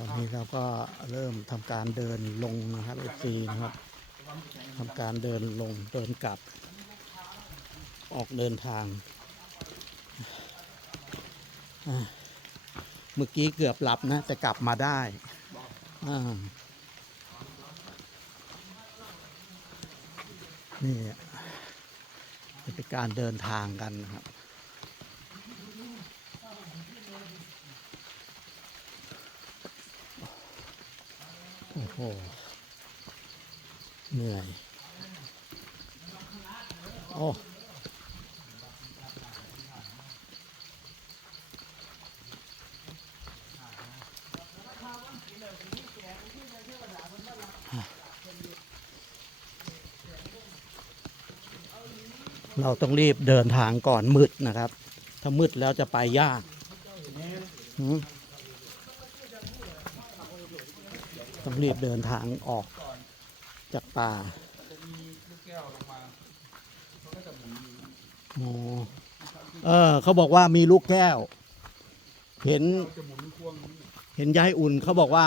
ตอนนี้เราก็เริ่มทำการเดินลงนะครับเอซีนะครับทำการเดินลงเดินกลับ ออกเดินทาง เมื่อกี้เกือบหลับนะ แต่กลับมาได้นี่เป็นการเดินทางกันนะครับ โอ้โหเหนื่อยโอ้เราต้องรีบเดินทางก่อนมืดนะครับ ถ้ามืดแล้วจะไปยากหืม ต้องรีบเดินทางออกจากป่าโอ้เออ เขาบอกว่ามีลูกแก้ว เห็นเห็นยายอุ่น เขาบอกว่า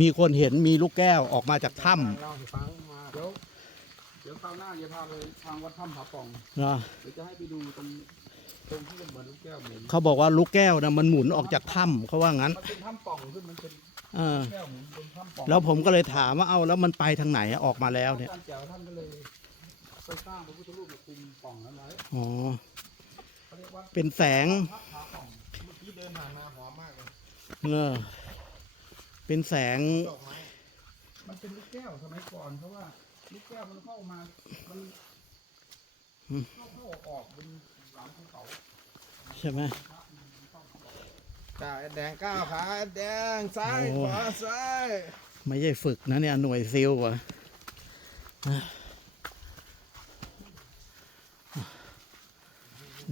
มีคนเห็นมีลูกแก้วออกมาจากถ้เล่าให้ฟังมาเดี๋ยวเดี๋ยวคราวหน้าจะพาไปทางวัดถ้ำผาป่องำเนาะเดี๋ยวจะให้ไปดูตรงตรงที่เหมือนลูกแก้วหมุนเขาบอกว่าลูกแก้วนะมันหมุนออกจากถ้ำเขาว่างั้นมันเป็นถ้ำป่องขึ้นมันเป็น เออ แก้วหมุนเป็นถ้ำป่องแล้วผมก็เลยถามว่าเอาแล้วมันไปทางไหนอะออกมาแล้วเนี่ยท่านเจ้าท่านก็เลยไปสร้างพระพุทธรูปมาคุมป่องนั้นไว้อ๋อ เขาเรียกว่าเป็นแสง พระผาป่องเมื่อกี้เดินผ่านมาหอมมากเลยเออ เป็นแสง ดอกไม้มันเป็นลูกแก้วสมัยก่อนเพราะว่าลูกแก้วมันเข้ามามันเข้าเข้าออกๆบนหลังภูเขาใช่ไหม ก้าวแดงก้าวขาแดงซ้ายโอ้ขวาซ้ายไม่ใช่ฝึกนะเนี่ยหน่วยซิลวะ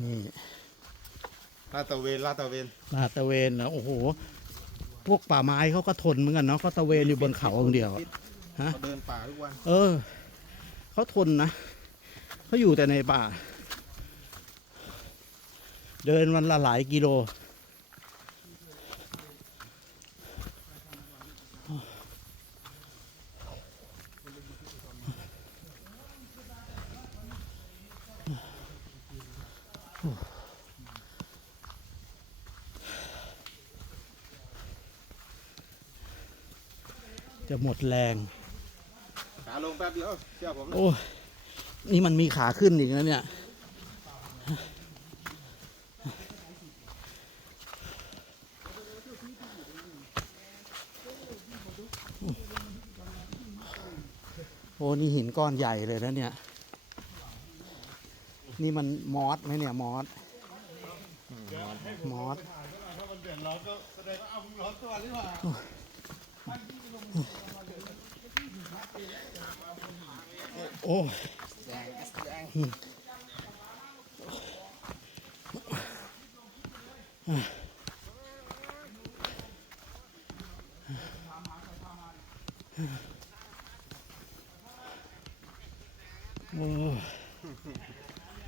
นี่ลาดตระเวนลาดตระเวนลาดตระเวนนะโอ้โห พวกป่าไม้เขาก็ทนเหมือนกันเนาะเขาตระเวนอยู่บนเขาอย่างเดียวอะฮะเราเดินป่าทุกวันเออเขาทนนะเขาอยู่แต่ในป่า เดินวันละหลายกิโล จะหมดแรง ขาลงแป๊บเดียวเชื่อผมนะโอ้นี่มันมีขาขึ้นอีกนะเนี่ย โอ้นี่หินก้อนใหญ่เลยนะเนี่ย นี่มันมอสไหมเนี่ย มอส มอสโอ้แดงแดง โอ้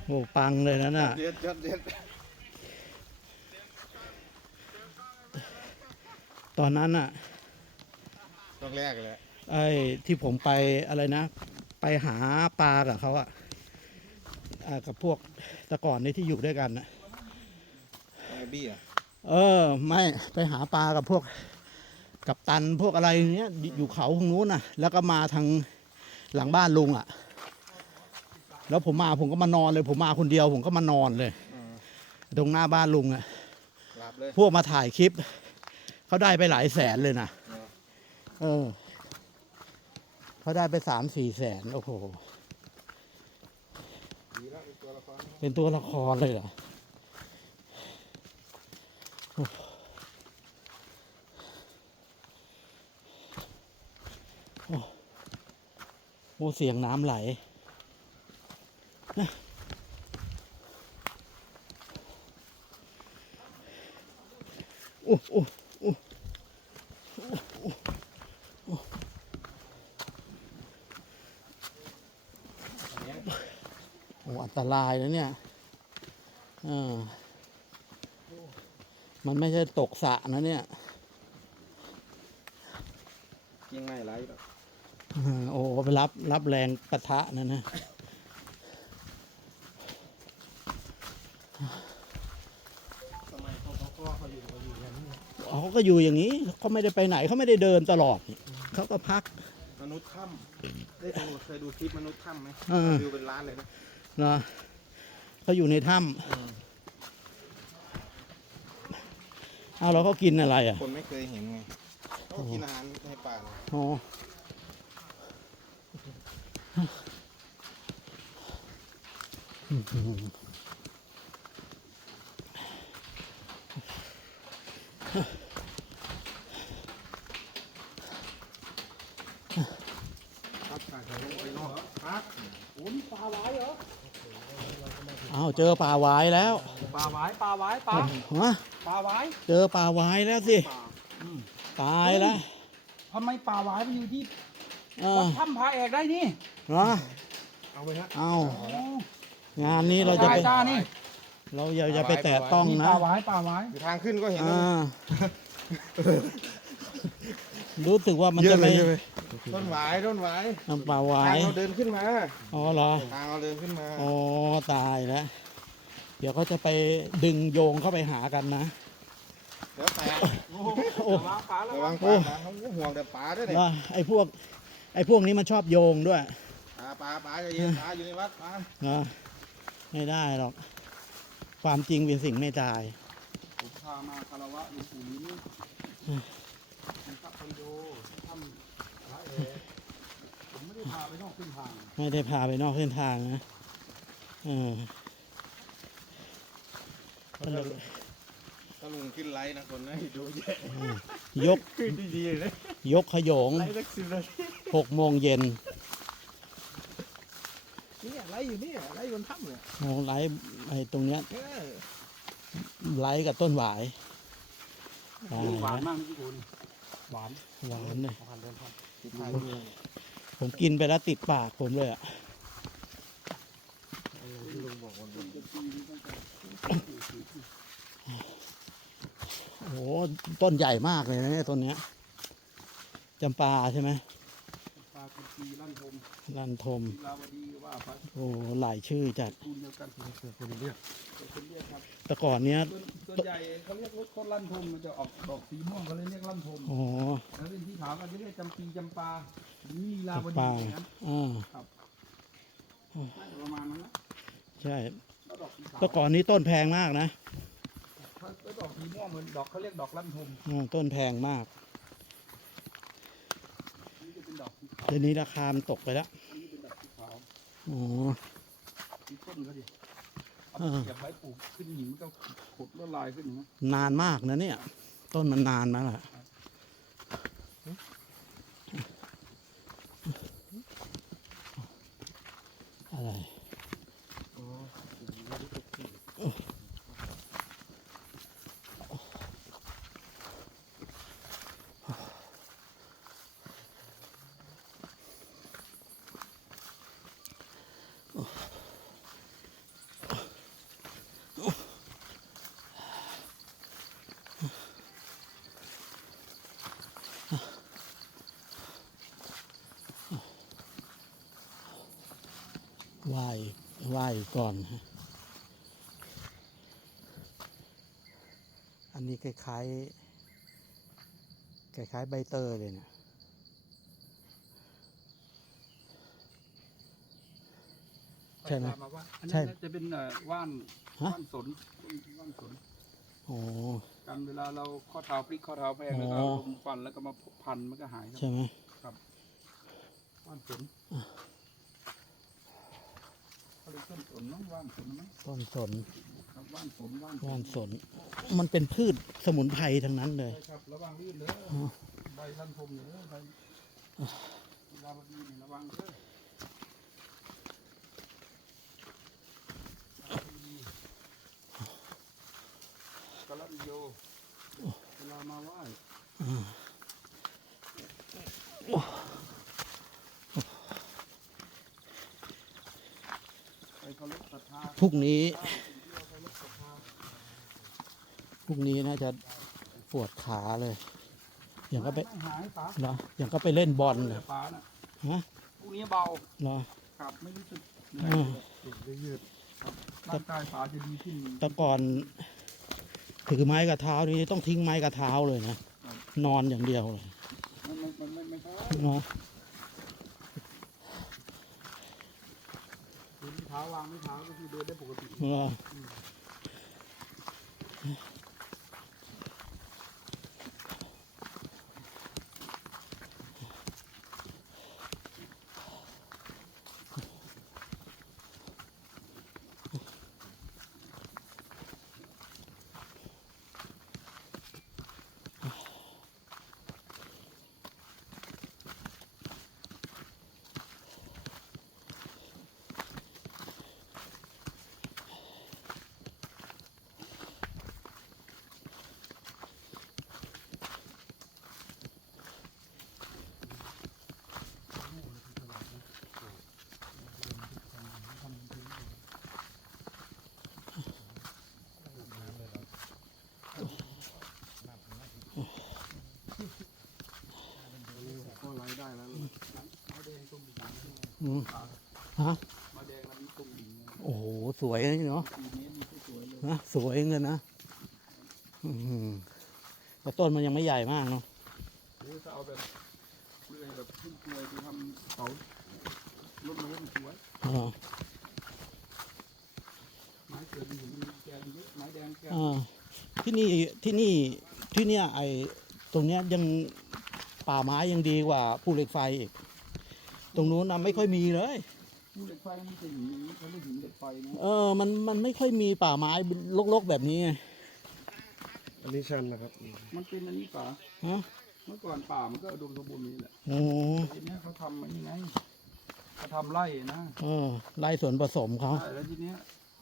โหปังเลยนะน่ะเด็ดเด็ดตอนนั้นอะ องแรกเลย ไอ้ที่ผมไปอะไรนะ ไปหาปลากับเขาอะอ่ากับพวกแตะก่อนนี้ที่อยู่ด้วยกันนะไอ้บี้อะเออ ไม่ไปหาปลากับพวก กับตันพวกอะไรเนี้ยอยู่อยู่เขาตรงนู้นน่ะ แล้วก็มาทางหลังบ้านลุงอะแล้วผมมาผมก็มานอนเลย ผมมาคนเดียว ผมก็มานอนเลย ตรงหน้าบ้านลุงอะหลับเลย พวกมาถ่ายคลิปเขาได้ไปหลายแสนเลยนะ เออเขาได้ไปสามสี่แสน โอ้โห เป็นตัวละครเลยเหรอโอ้โอ้เสียงน้ำไหล โอ้โอ้โอ้โอ้โอ้โอ้อัน ตรายนะเนี่ยเออมันไม่ใช่ตกสระนะเนี่ยเกียงไม่ไรหรอกอ่าโอ้ไปรับรับแรงปะทะนั่นนะทำไมเขาเขาก็เขาอยู่เขาอยู่อย่างนี้เขาก็อยู่อย่างนี้เขาไม่ได้ไปไหนเขาไม่ได้เดินตลอดนี่เขาก็พัก มนุษย์ถ้ำได้ดูเคยดูคลิปมนุษย์ถ้ำไหมเออวิวเป็นล้านเลยนะ นะเขาอยู่ในถ้ำเอาแล้วเขากินอะไรอะ คนไม่เคยเห็นไงเขากินอาหารในป่าเนี่ยอ๋อ嗯ครับป่าเขาไปนอกครับ โอ้นี่ปลาไว้เหรอ เอาเจอป่าหวายแล้วปลาไว้ปลาไว้ปลาฮะปลาไว้เจอป่าหวายแล้วสิอืมตายแล้วทำไมปลาไว้ไปอยู่ที่เอวัอดถ้ำพระเอกได้นี่เนาะเอาไปฮะ เอาโอ้งานนี้เราจะตาไปยตานี่เราอย่าอย่าไปแตะต้องนี่นะปลาไว้ปลาไว้อยู่ทางขึ้นก็เห็นอ่ารู้สึกว่ามันจะไม่ต้นหวายต้นหวายน้ำป่าหวาทางยเราเดินขึ้นมาอ๋อเหรอ ทางเราเดินขึ้นมา อ๋อ ตายแล้ว เดี๋ยวเขาจะไปดึงโยงเข้าไปหากันนะ เดี๋ยวแตกโอ้โหระวังปลาระระวัวังงปลานะเขาห่วงแต่ปลาด้วยเนี่ยว่าไอ้พวก ไอ้พวกนี้มันชอบโยงด้วย ปลาปลาปลาจะเย็นปลาอยู่ในวัดปลานะไม่ได้หรอก ความจริงเป็นสิ่งไม่ตายผมพามาคารวะหลวงปู่ลิ้นมีพระคอนโดถ้ำพระเอกผมไม่ได้พาไปนอกเส้นทาง ไม่ได้พาไปนอกเส้นทางนะ เออถ้าลุงขึ้นไลน์นะคนนะดูเยอะยกขึ้นดีๆเลยยกขโยงไลน์สักสิบนาทีหกโมงเย็นเนี่ยไลน์อยู่เนี่ยไลน์บนถ้ำเนี่ยโอ้ไลฟ์ไอ้ตรงเนี้ยเออไลฟ์กับต้นหวายตายหวานแล้วมากพี่กุลหวานหวานเลยผ่านเดินผ่านติดทางเมืองผมกินไปแล้วติดปากผมเลยอะ ที่ลุงบอกวัน จะปีนี้ตั้งแต่ โอ้โหต้นใหญ่มากเลยนะเนี่ยต้นเนี้ยจำปาใช่ไหมปลากุจีลั่นทมลันทมลีลาวดีว่าไปโอ้หลายชื่อจัดคูณเดียวกันคนเรียกคนเรียกครับแต่ก่อนเนี้ยส่วนส่วนใหญ่เขาเรียกรถต้นลั่นทมมันจะออกดอกสีม่วงเขาเลยเรียกลั่นทมโอ้แล้วเป็นที่ขาวก็จะเรียกจำปีจำปานี่ลีลาวจำดีปาอย่างนั้นอ่าน่าจะประมาณนั้นนะใช่แล้วดอกสีขาวแต่ก่อนนี้ต้นแพงมากนะ ถ้าถ้าดอกสีม่วงเหมือนดอกเขาเรียกดอกลั่นทมอ่าต้นแพงมากนี่จะเป็นดอกสีขาวเดี๋ยวนี้ราคามันตกไปแล้วอันนี้เป็นดอกสีขาวโอ้มีต้นก็ดิเอาอ่า เก็บไว้ปลูกขึ้นหินมันก็ขุดละลายขึ้นอย่างนี้นานมากนะเนี่ย ต้นมันนานมาและ ไหว้ไหว้ก่อนฮะอันนี้คล้ายๆคล้ายๆใบเตยเลยเนะใช่ไหมปมาว่าอันใช่นี้น่าจะเป็นเอ่อว่านฮะว่านสนว่านสนโอ้กันเวลาเราข้อเท้าพลิกข้อเท้าแพงแล้วก็อ๋อเอาลมฟันแล้วก็มาพันมันก็หายครับใช่ไหมว่านสน เขาเรียกต้นสนเน้องว่านสนไหมต้นสนครับว่านสนว่านว่านสน มันเป็นพืชสมุนไพรทั้งนั้นเลย ใช่ครับระวังลื่นเลยอ๋อใบลันทมเลยใบลาวดีเนี่ยระวังเลยกะลันโยเวลามาไหว้ไปเคารพศรัทธา พรุ่งนี้พรุ่งนี้น่าจะปวดขาเลย อย่างก็ไปม่หายป๋าเหรออย่างก็ไปเล่นบอลเหรอป๋าน่ะฮะพรุ่งนี้เบาเหรอครับไม่รู้สึกอืมจะยืดครับร่างกายป๋าจะดีขึ้นแต่ก่อนถือไม้กับเท้านี่ต้องทิ้งไม้กับเท้าเลยนะนอนอย่างเดียวเลยมันมันมันมันไม่ใช่เนาะ คือ เท้าวางไม่เท้าก็คือเดินได้ปกติเหรอ ฮะมาแดงแล้วมีตรงนี้โอ้โห สวยนะเนาะปีนี้มีสวยๆเลยนะสวยเงินนะอืมแต่ต้นมันยังไม่ใหญ่มากเนาะหรือจะเอาแบบเปลือยแบบขึ้นเปลือยไปทำเสารถโน้มสวยเออไม้เกิดมีหินมีแกนเยอะไม้แดงแกนเออที่นี่ที่นี่ที่เนี่ยไอตรงเนี้ยยังป่าไม้ยังดีกว่าภูเหล็กไฟอีก ตรงนู้นนะไม่ค่อยมีเลย ภูเหล็กไฟมันจะหินอย่างนี้เขาเรียกหินเหล็กไฟนะเออ มันมันไม่ค่อยมีป่าไม้รกๆแบบนี้ไงอันนี้ชันนะครับ มันเป็นอันนี้ป่าฮะเมื่อก่อนป่ามันก็อุดมสมบูรณ์นี่แหละโอ้ทีเนี้ยเขาทำอันนี้ไงเขาทำไร่นะเออไล่ส่วนผสมเขา ใช่แล้วทีเนี้ย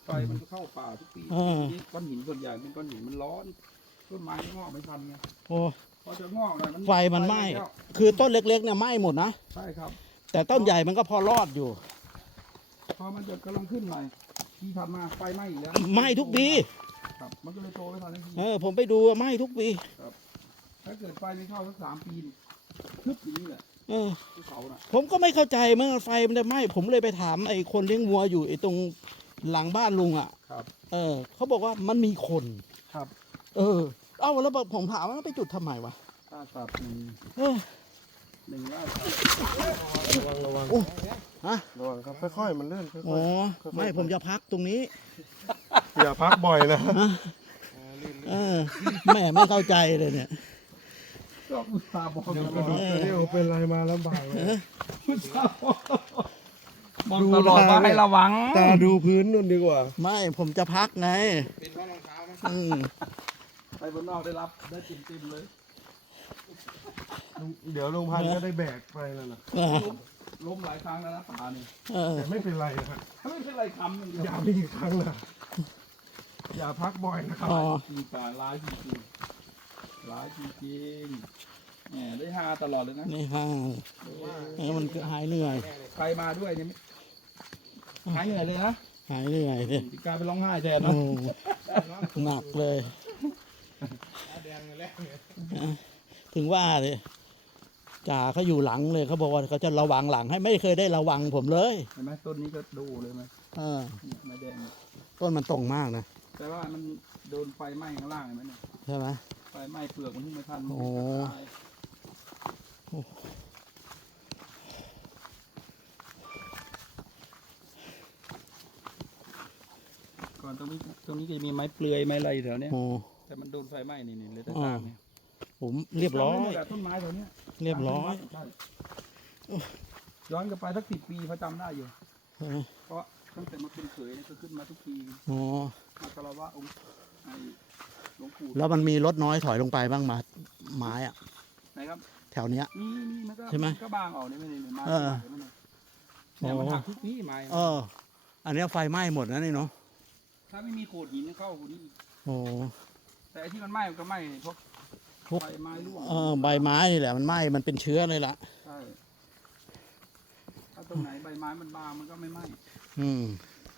ไฟมันก็เข้าป่าทุกปีเออทีนี้ก้อนหินส่วนใหญ่เป็นก้อนหินมันร้อนต้นไม้งอกไม่ทันไงโอ้ พอจะงอกหน่อยมันไฟมันไหม้แล้วคือต้นเล็กๆเนี่ยไหม้หมดนะ ใช่ครับ แต่ต้นใหญ่มันก็พอรอดอยู่ พอมันจะกำลังขึ้นหน่อยที่ทำมาไฟไหม้อีกแล้วไหม้ทุกปีครับมันก็เลยโตไม่ทันทันทีเออผมไปดูอะไหม้ทุกปีถ้าเกิดไฟไม่เข้าสักสามปีนี่ทึบอย่างนี้แหละเออภูเขาน่ะผมก็ไม่เข้าใจเมื่อไฟมันจะไหม้ผมเลยไปถามไอ้คนเลี้ยงวัวอยู่ไอ้ตรงหลังบ้านลุงอะครับ เออเขาบอกว่ามันมีคนครับ เออ เอ้าแล้วผมถามว่าไปจุดทำไมวะล่าสัตว์หนึ่งเออ หนึ่งล่าสัตว์ระวังระวังโอ้ฮะระวังครับค่อยๆมันเลื่อนค่อยอ๋อไม่ผมจะพักตรงนี้ๆอย่าพักบ่อยนะเออแม่ไม่เข้าใจเลยเนี่ยก็อุตส่าห์บอกเดี๋ยวตก่ลอนอดเดี๋ยวเป็นไรมาลำบากเลยอุตส่าห์บอกบอกดูตลอดว่าทางเนี่ยให้ระวังตาดูพื้นนู่นดีกว่า ไม่ผมจะพักไงเป็นเพราะรองเท้าไหมอืมไปบนนอกได้รับได้เต็มเต็มๆเลย เดี๋ยวลุงพันธุ์ก็ได้แบกไปแล้วนะเออล้มหลายครั้งแล้วนะป่าเนี่ยเออแต่ไม่เป็นไรนะครับไม่เป็นไรคำอย่างเดียวอย่ามีอีกครั้งนะอย่าพักบ่อยนะครับอ๋อจริงป่าร้ายจริงๆร้ายจริงๆแหมได้ฮาตลอดเลยนะไม่ห้างเออมันก็หายเหนื่อย ใครมาด้วยเนี่ยไม่หายเหนื่อยเลยนะหายเหนื่อยเลยกลายเป็นร้องไห้แทนโอ้นะหนักเลย ถึงว่าเลย จ่าเขาอยู่หลังเลยเขาบอกว่าเขาจะระวังหลังให้ไม่เคยได้ระวังผมเลยเห็นไหมต้นนี้ก็ดูเลยไหมเออเนี่ยไม้แดงเนี่ยต้นมันตรงมากนะแต่ว่ามันโดนไฟไหม้ข้างล่างเห็นไหมเนี่ยใช่ไหม ไฟไหม้เปลือกมันที่ไม่ทันโอ้ ตายก่อนตรงนี้ตรงนี้ก็จะมีไม้เปลือยไม้อะไรแถวเนี้ยโอ้แต่มันโดนไฟไหม้นี่นี่เลยแต่อ่าตามเนี่ยผมเรียบร้อย จำได้หมดะต้นไม้แถวเนี้ย เรียบร้อย ใช่ย้อนกลับไปสักสิบปีพอจำได้อยู่เออเพราะตั้งแต่มาเป็นเขยเนี่ยก็ขึ้นมาทุกปีโอ้มาคารวะองค์ไอ้หลวงปู่แล้วมันมีรถน้อยถอยลงไปบ้างมาไม้อะนะครับ แถวเนี้ยนี่นี่มันก็ใช่ไหมนก็บางออกนี่ไม่ได้ไม้เออ เนี่ยมันโอ้หักทุกปีไม้เออ อันเนี้ยไฟไหม้หมดนะนี่เนาะถ้าไม่มีโขดหินเข้าคนนี้อีกโอ้แต่ไอ้ที่มันไหม้มันก็ไหม้เพราะพวกไฟไม้ร่วงเออใบไม้นี่แหละมันไหม้มันเป็นเชื้อเลยล่ะ ใช่ถ้าตรงไหนใบไม้มันบางมันก็ไม่ไหม้อืมเ